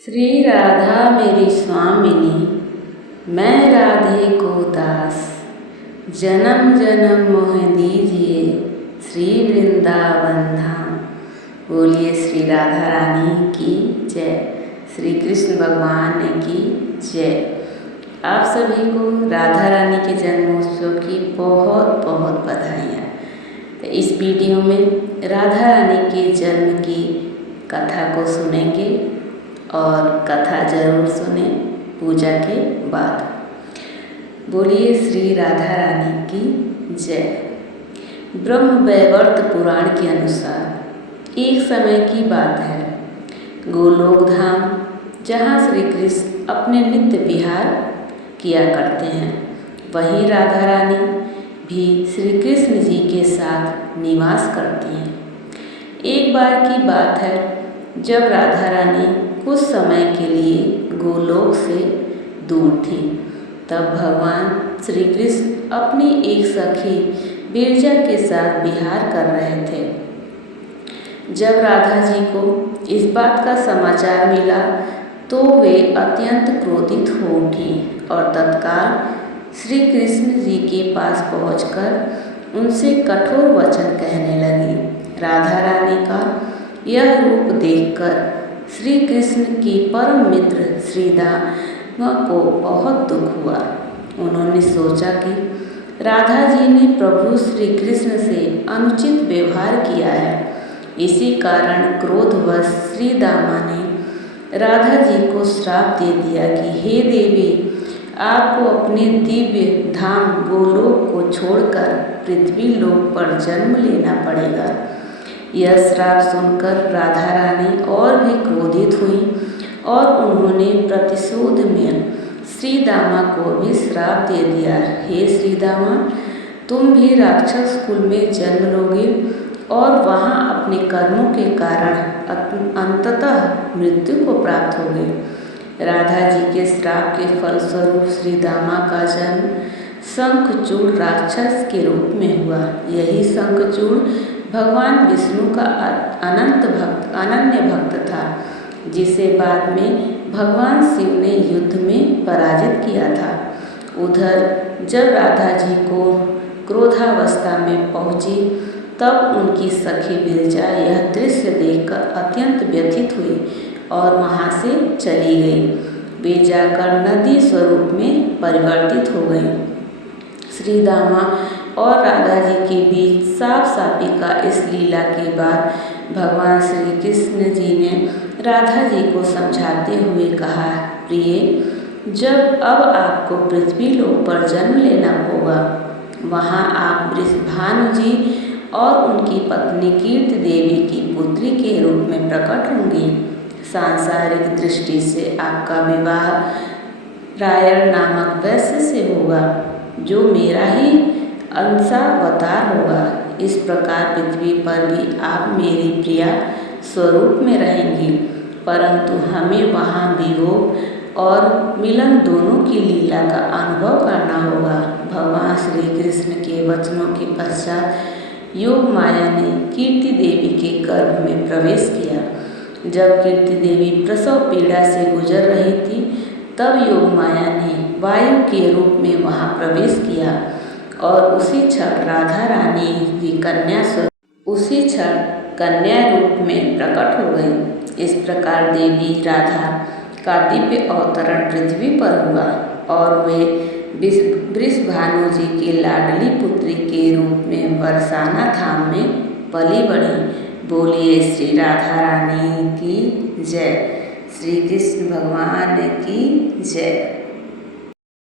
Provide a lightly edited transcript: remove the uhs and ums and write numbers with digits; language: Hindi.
श्री राधा मेरी स्वामिनी, मैं राधे को दास। जन्म जन्म मोह दीजिए श्री वृंदावन धाम। बोलिए श्री राधा रानी की जय, श्री कृष्ण भगवान की जय। आप सभी को राधा रानी के जन्मोत्सव की बहुत बहुत बधाइयाँ। तो इस वीडियो में राधा रानी के जन्म की कथा को सुनेंगे और कथा जरूर सुने पूजा के बाद। बोलिए श्री राधा रानी की जय। ब्रह्म वैवर्त पुराण के अनुसार एक समय की बात है, गोलोक धाम जहाँ श्री कृष्ण अपने नित्य विहार किया करते हैं, वहीं राधा रानी भी श्री कृष्ण जी के साथ निवास करती हैं। एक बार की बात है, जब राधा रानी कुछ समय के लिए गोलोक से दूर थी, तब भगवान श्री कृष्ण अपनी एक सखी बिरजा के साथ विहार कर रहे थे। जब राधा जी को इस बात का समाचार मिला तो वे अत्यंत क्रोधित हो उठी और तत्काल श्री कृष्ण जी के पास पहुंचकर उनसे कठोर वचन कहने लगी। राधा रानी का यह रूप देखकर श्री कृष्ण की परम मित्र श्रीदामा को बहुत दुख हुआ। उन्होंने सोचा कि राधा जी ने प्रभु श्री कृष्ण से अनुचित व्यवहार किया है, इसी कारण क्रोधवश श्रीदामा ने राधा जी को श्राप दे दिया कि हे देवी, आपको अपने दिव्य धाम गोलोक को छोड़कर पृथ्वी लोक पर जन्म लेना पड़ेगा। यह श्राप सुनकर राधा रानी और भी क्रोधित हुई और उन्होंने प्रतिशोध में श्रीदामा को भी श्राप दे दिया। हे श्रीदामा, तुम भी राक्षस कुल में जन्म लोगे और वहाँ अपने कर्मों के कारण अंततः मृत्यु को प्राप्त होगे। राधा जी के श्राप के फलस्वरूप श्रीदामा का जन्म शंखचूड़ राक्षस के रूप में हुआ। यही शंखचूड़ भगवान विष्णु का अनन्य भक्त था, जिसे बाद में भगवान शिव ने युद्ध में पराजित किया था। उधर जब राधा जी को क्रोधावस्था में पहुंची, तब उनकी सखी बिरजा यह दृश्य देखकर अत्यंत व्यथित हुई और वहां से चली गई। वे जाकर नदी स्वरूप में परिवर्तित हो गई। श्रीदामा और राधा जी के बीच साफ सापी का इस लीला के बाद भगवान श्री कृष्ण जी ने राधा जी को समझाते हुए कहा, प्रिय, जब अब आपको पृथ्वी लोक पर जन्म लेना होगा, वहाँ आप वृषभानु जी और उनकी पत्नी कीर्ति देवी की पुत्री के रूप में प्रकट होंगी। सांसारिक दृष्टि से आपका विवाह रायण नामक वैश्य से होगा, जो मेरा ही अंशावतार होगा। इस प्रकार पृथ्वी पर भी आप मेरी प्रिया स्वरूप में रहेंगी, परंतु हमें वहाँ वियोग और मिलन दोनों की लीला का अनुभव करना होगा। भगवान श्री कृष्ण के वचनों के पश्चात योग माया ने कीर्ति देवी के गर्भ में प्रवेश किया। जब कीर्ति देवी प्रसव पीड़ा से गुजर रही थी, तब योग माया ने वायु के रूप में वहाँ प्रवेश किया और उसी क्षण राधा रानी की कन्या रूप में प्रकट हो गई। इस प्रकार देवी राधा का दिव्य अवतरण पृथ्वी पर हुआ और वे वृषभानु जी की लाडली पुत्री के रूप में बरसाना धाम में पली बढ़ी। बोलिए श्री राधा रानी की जय, श्री कृष्ण भगवान की जय।